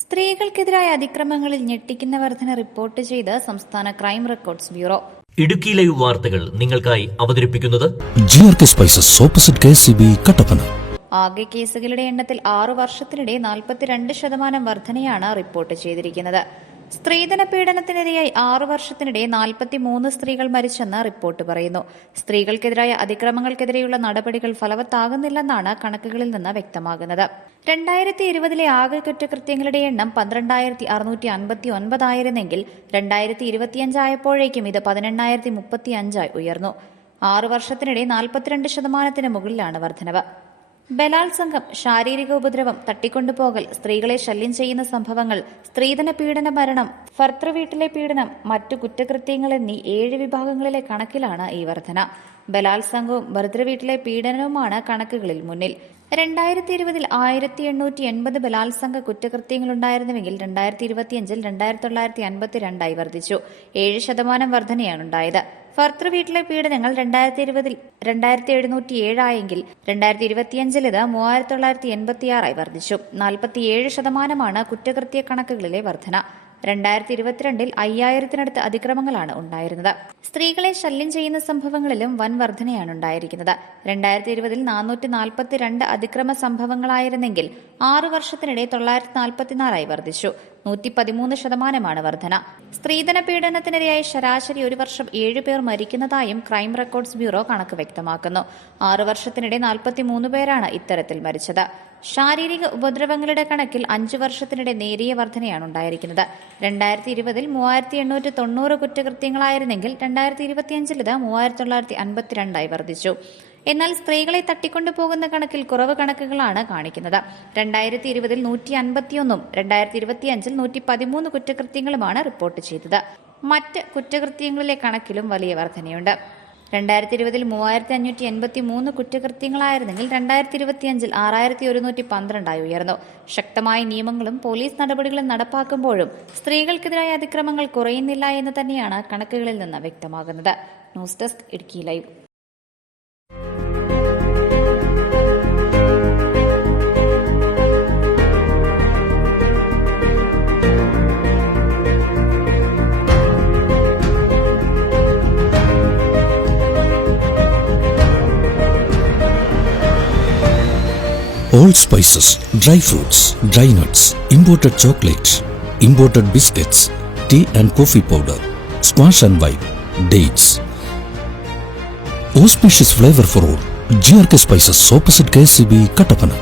സ്ത്രീകൾക്കെതിരായ അതിക്രമങ്ങളിൽ ഞെട്ടിക്കുന്ന വർധന റിപ്പോർട്ട് ചെയ്ത് സംസ്ഥാന crime records bureau. Idukki live വാർത്തകൾ നിങ്ങൾക്കായി അവതരിപ്പിക്കുന്നത് GRK spices opposite KCB Kattappana. ആകെ കേസുകളുടെ എണ്ണത്തിൽ 6 വർഷത്തിനിടെ 42% വർധനയാണ് റിപ്പോർട്ട് ചെയ്തിരിക്കുന്നത്. സ്ത്രീധന പീഡനത്തിനിരയായി 6 വർഷത്തിനിടെ 43 സ്ത്രീകൾ മരിച്ചെന്ന് റിപ്പോർട്ട് പറയുന്നു. സ്ത്രീകൾക്കെതിരായ അതിക്രമങ്ങൾക്കെതിരെയുള്ള നടപടികൾ ഫലവത്താകുന്നില്ലെന്നാണ് കണക്കുകളിൽ നിന്ന് വ്യക്തമാകുന്നത്. 2020 ആകെ കുറ്റകൃത്യങ്ങളുടെ എണ്ണം 12,659 ആയിരുന്നെങ്കിൽ 2025 ആയപ്പോഴേക്കും ഇത് 18,035 ഉയർന്നു. 6 വർഷത്തിനിടെ 42% മുകളിലാണ് വർധനവ്. ബലാത്സംഗം, ശാരീരിക ഉപദ്രവം, തട്ടിക്കൊണ്ടുപോകൽ, സ്ത്രീകളെ ശല്യം ചെയ്യുന്ന സംഭവങ്ങൾ, സ്ത്രീധന പീഡന മരണം, ഭർത്തൃവീട്ടിലെ പീഡനം, മറ്റു കുറ്റകൃത്യങ്ങൾ എന്നീ 7 വിഭാഗങ്ങളിലെ കണക്കിലാണ് ഈ വർധന. ബലാത്സംഗവും ഭർത്തൃവീട്ടിലെ പീഡനവുമാണ് കണക്കുകളിൽ മുന്നിൽ. 2020 1880 ബലാത്സംഗ കുറ്റകൃത്യങ്ങളുണ്ടായിരുന്നുവെങ്കിൽ 2025 2952 വർദ്ധിച്ചു. 7% വർധനയാണുണ്ടായത്. ഭർത്തൃവീട്ടിലെ പീഡനങ്ങൾ 2020 2707 ആയെങ്കിൽ 2025 ഇത് 3986 വർദ്ധിച്ചു. 47% കുറ്റകൃത്യ കണക്കുകളിലെ വർധന. 2022 5000-നടുത്ത് അതിക്രമങ്ങളാണ് ഉണ്ടായിരുന്നത്. സ്ത്രീകളെ ശല്യം ചെയ്യുന്ന സംഭവങ്ങളിലും വൻ വർധനയാണ് ഉണ്ടായിരിക്കുന്നത്. 2020 442 അതിക്രമ സംഭവങ്ങളായിരുന്നെങ്കിൽ 6 വർഷത്തിനിടെ 944 വർദ്ധിച്ചു. 113% വർധന. സ്ത്രീധന പീഡനത്തിനിരയായി ശരാശരി ഒരു വർഷം 7 പേർ മരിക്കുന്നതായും ക്രൈം റെക്കോർഡ്സ് ബ്യൂറോ കണക്ക് വ്യക്തമാക്കുന്നു. 6 വർഷത്തിനിടെ 43 പേരാണ് ഇത്തരത്തിൽ മരിച്ചത്. ശാരീരിക ഉപദ്രവങ്ങളുടെ കണക്കിൽ 5 വർഷത്തിനിടെ നേരിയ വർധനയാണ് ഉണ്ടായിരിക്കുന്നത്. 2020 3890 കുറ്റകൃത്യങ്ങളായിരുന്നെങ്കിൽ 2025 ഇത് 3952 വർദ്ധിച്ചു. എന്നാൽ സ്ത്രീകളെ തട്ടിക്കൊണ്ടുപോകുന്ന കണക്കിൽ കുറവ് കണക്കുകളാണ് കാണിക്കുന്നത്. 2020 151 2025 113 കുറ്റകൃത്യങ്ങളുമാണ് റിപ്പോർട്ട് ചെയ്തത്. മറ്റ് കുറ്റകൃത്യങ്ങളിലെ കണക്കിലും വലിയ വർധനയുണ്ട്. 2020 3583 കുറ്റകൃത്യങ്ങളായിരുന്നെങ്കിൽ 2025 6112 ഉയർന്നു. ശക്തമായ നിയമങ്ങളും പോലീസ് നടപടികളും നടപ്പാക്കുമ്പോഴും സ്ത്രീകൾക്കെതിരായ അതിക്രമങ്ങൾ കുറയുന്നില്ല എന്ന് തന്നെയാണ് കണക്കുകളിൽ നിന്ന് വ്യക്തമാകുന്നത്. News desk, Idukki live. All spices, dry fruits, dry nuts, imported chocolates, imported biscuits, tea and coffee powder, squash and wine, dates. Auspicious flavor for all. GRK Spices opposite KCB Kattapana.